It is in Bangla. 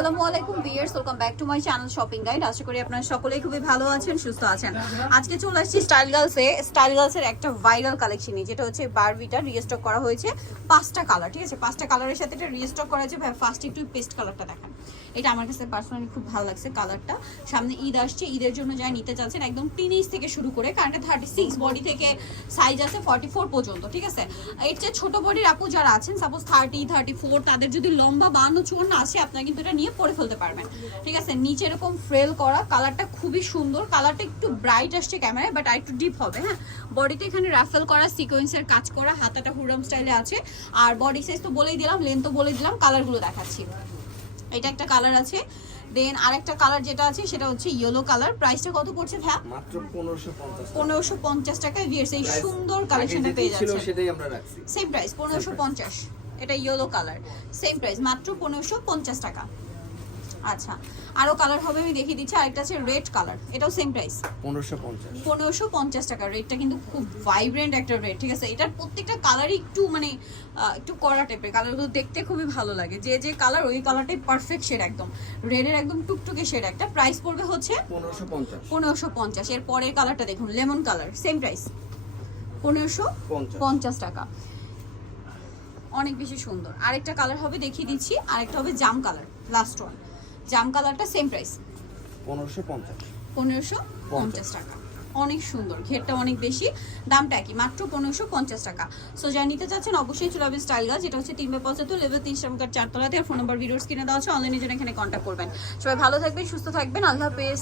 আসসালামু আলাইকুম viewers welcome back to my channel shopping guide আশা করি আপনারা সকলেই খুবই ভালো আছেন, সুস্থ আছেন। আজকে চলে আসছি স্টাইল গার্লসে স্টাইল গার্লসের একটা ভাইরাল কালেকশনই যেটা হচ্ছে বারবিটা রিস্টক করা হয়েছে পাঁচটা কালার ঠিক আছে? পাঁচটা কালারের সাথে এটা রিস্টক করা হয়েছে। ভাই ফার্স্ট একটু পেস্ট কালারটা দেখান। এটা আমার কাছে পার্সোনালি খুব ভালো লাগছে কালারটা সামনে ঈদ আসছে, ঈদের জন্য যাই নিতে চাচ্ছেন একদম টিনিজ থেকে শুরু করে, কারণ থার্টি সিক্স বডি থেকে সাইজ আছে ফর্টি ফোর পর্যন্ত, ঠিক আছে? এর চেয়ে ছোট বডির আপু যারা আছেন সাপোজ থার্টি থার্টি ফোর তাদের যদি লম্বা বান্ন, চুয়ান্ন আসে, আপনারা কিন্তু এটা নিয়ে পরে ফেলতে পারবেন, ঠিক আছে? নিচে এরকম ফ্রেল করা কালারটা খুবই সুন্দর কালারটা একটু ব্রাইট আসছে ক্যামেরায় বাট আর একটু ডিপ হবে হ্যাঁ? বডিতে এখানে রাফেল করা সিকোয়েন্সের কাজ করা, হাতাটা হুরম স্টাইলে আছে, আর বডি সাইজ তো বলেই দিলাম লেন্থ তো বলে দিলাম কালারগুলো দেখাচ্ছি। এটা একটা কালার আছে। দেন আরেকটা কালার যেটা আছে সেটা হচ্ছে ইয়েলো কালার প্রাইসটা কত পড়ছে ভ্যা মাত্র পনেরোশো পঞ্চাশ পনেরোশো পঞ্চাশ টাকায় ভিয়ার্স এই সুন্দর কালেকশনটা পেয়ে যাচ্ছে সেটাই আমরা রাখছি। সেম প্রাইস পনেরোশো পঞ্চাশ। এটা ইয়েলো কালার সেম প্রাইস মাত্র পনেরোশো পঞ্চাশ টাকা। আচ্ছা আরও কালার হবে আমি দেখিয়ে দিচ্ছি আরেকটা আছে রেড কালার এটাও সেম প্রাইস পনেরোশো পঞ্চাশ। পনেরোশো পঞ্চাশ টাকা রেটটা কিন্তু খুব ভাইব্রেন্ট একটা রেট ঠিক আছে? এটার প্রত্যেকটা কালারই একটু মানে একটু কড়া টাইপের কালারগুলো দেখতে খুবই ভালো লাগে। যে যে কালার ওই কালারটাই পারফেক্ট শেড একদম। রেডের একদম টুকটুকে শেড একটা প্রাইস পড়বে হচ্ছে পনেরোশো পঞ্চাশ। পনেরোশো পঞ্চাশ এর পরের কালারটা দেখুন লেমন কালার সেম প্রাইস পনেরোশো পঞ্চাশ। পঞ্চাশ টাকা। অনেক বেশি সুন্দর। আরেকটা কালার হবে দেখিয়ে দিচ্ছি আরেকটা হবে জাম কালার লাস্ট ওয়ান জাম কালারটা সেম প্রাইস পনেরোশো পঞ্চাশ। পনেরোশো পঞ্চাশ টাকা। অনেক সুন্দর ঘেরটা অনেক বেশি দামটা কি মাত্র পনেরোশো পঞ্চাশ টাকা। সো যা নিতে চাচ্ছেন অবশ্যই চলে আসবেন স্টাইল গাছ যেটা হচ্ছে তিন বাই পঁচাত্তর লেভেল তিন শ্রমিকার চারতলাতে। আর ফোন নম্বর ভিডিওস কিনে দেওয়া হচ্ছে অনলাইনে জন্য এখানে কন্ট্যাক্ট করবেন। সবাই ভালো থাকবেন সুস্থ থাকবেন। আল্লাহ হাফেজ।